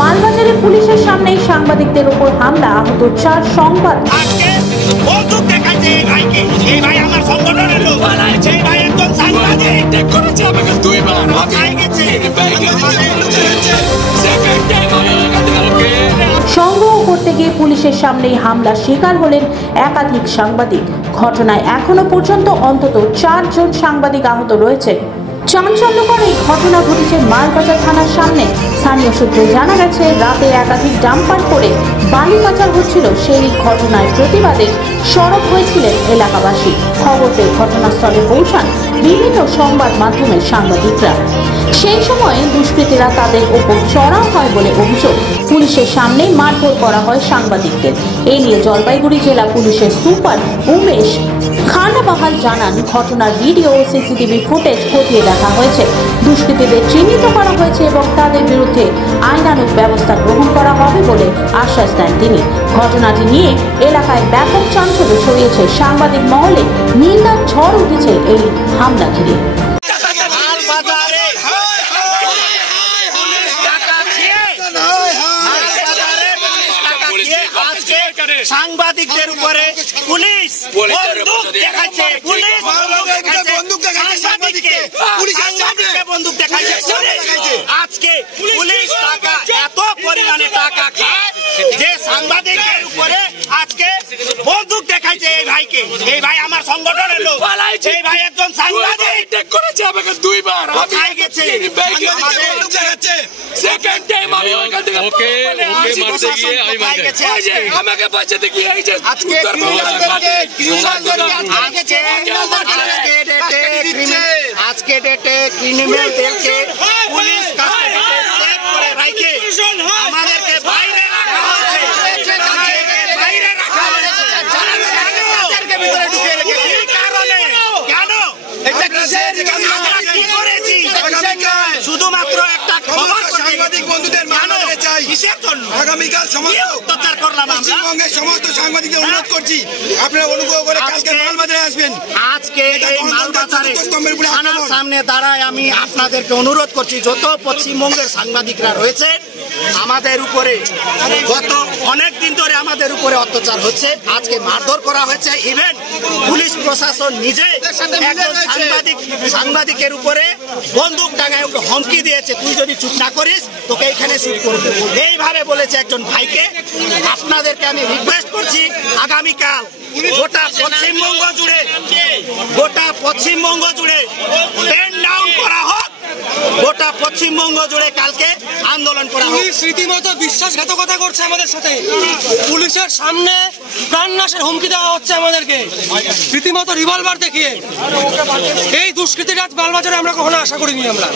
মালবাজারে পুলিশের সামনেই সাংবাদিকদের উপর হামলা, আহত 4 সংবাদ। আজকে বন্দুক দেখাচ্ছে এই ভাইকে, এই ভাই আমার সংগঠনের লোক, এই ভাই একজন সাংবাদিক টেক করেছে আমাকে দুইবার মাথায় গেছে সংগ্রহ করতে গিয়ে পুলিশের সামনেই হামলার শিকার হলেন একাধিক সাংবাদিক। ঘটনায় এখনো পর্যন্ত অন্তত 4 জন সাংবাদিক আহত রয়েছে। চাঞ্চল্যকর এই ঘটনা ঘটেছে মালবাজার থানার সামনে। স্থানীয় সূত্রে জানা গেছে, রাতে একাধিক ডাম্পার করে বালি পাচার হচ্ছিল। সেই ঘটনায় প্রতিবাদে সরব হয়েছিলেন এলাকাবাসী। খবর পেয়ে ঘটনাস্থলে পৌঁছান বিভিন্ন সংবাদ মাধ্যমের সাংবাদিকরা। সেই সময় দুষ্কৃতীরা তাদের ওপর চড়াও হয় বলে অভিযোগ। পুলিশের সামনেই মারধর করা হয় সাংবাদিকদের। এ নিয়ে জলপাইগুড়ি জেলা পুলিশের সুপার উমেশ খান্ডাবাহাল জানান, ঘটনার ভিডিও ও সিসিটিভি ফুটেজ খতিয়ে দেখা হয়েছে। দুষ্কৃতীদের চিহ্নিত করা হয়েছে এবং তাদের বিরুদ্ধে আইনানুগ ব্যবস্থা গ্রহণ করা হবে বলে আশ্বাস দেন তিনি। ঘটনাটি নিয়ে এলাকায় ব্যাপক চাঞ্চল্য ছড়িয়েছে। সাংবাদিক মহলে নিন্দার ঝড় উঠেছে এই হামলা ঘিরে। সাংবাদিকদের উপরে পুলিশ বন্দুক দেখাচ্ছে, পুলিশ বন্দুক দেখাচ্ছে। আজকে পুলিশ টাকা এত পরিমাণে টাকা খায় যে সাংবাদিকদের উপরে আজকে বন্দুক দেখাচ্ছে এই ভাইকে, এই ভাই আমার সংগঠনের লোক, এই ভাই একজন সাংবাদিক টেক করেছে আমাকে দুইবার মাথায় গেছে সেকেন্ড টাইম আমি ওখান থেকে ওকে মারতে গিয়ে আমি মার গেছে আমাকে বাঁচাতে গিয়ে এই যে আজকে ডেটে ক্রিমিনালদেরকে পুলিশ কাস্টডিতে সেভ করে রাখে আমাদেরকে বাইরে রাখা হয়েছে, বাইরে রাখা হয়েছে ভিতরে ঢুকে রেখেছে। এই কারণে কেন এটা আমরা কি করেছি? শুধুমাত্র একটা খবর সাংবাদিক বন্ধুদের মানতে চাই। কিসের জন্য? আগামীকাল অত্যাচার করলাম পশ্চিমবঙ্গের সমস্ত সাংবাদিকদের অনুরোধ করছি, আপনারা অনুগ্রহ করে কালকে মালবাজারে আসবেন। আজকে এই মালবাজারে থানার সামনে দাঁড়ায় আমি আপনাদেরকে অনুরোধ করছি, যত পশ্চিমবঙ্গের সাংবাদিকরা রয়েছে আমাদের উপরে গত অনেক দিন ধরে আমাদের উপরে অত্যাচার হচ্ছে। আজকে মারধর করা হয়েছে। ইভেন পুলিশ প্রশাসন নিজে একজন সাংবাদিকের উপরে বন্দুক টাঙায় ওকে হুমকি দিয়েছে, তুই যদি চুপ না করিস তোকে এখানে শুট করবো, এইভাবে বলেছে একজন ভাইকে। আপনাদেরকে আমি রিকোয়েস্ট করছি, আগামীকাল গোটা পশ্চিমবঙ্গ জুড়ে পেন ডাউন করা হোক, গোটা পশ্চিমবঙ্গ জুড়ে কালকে আন্দোলন করা হোক। পুলিশ রীতিমতো বিশ্বাসঘাতকতা করছে আমাদের সাথে, পুলিশের সামনে প্রাণনাশের হুমকি দেওয়া হচ্ছে আমাদেরকে রীতিমতো রিভলভার দেখিয়ে। এই দুষ্কৃতির রাত মালবাজারে আমরা কখনো আশা করিনি আমরা।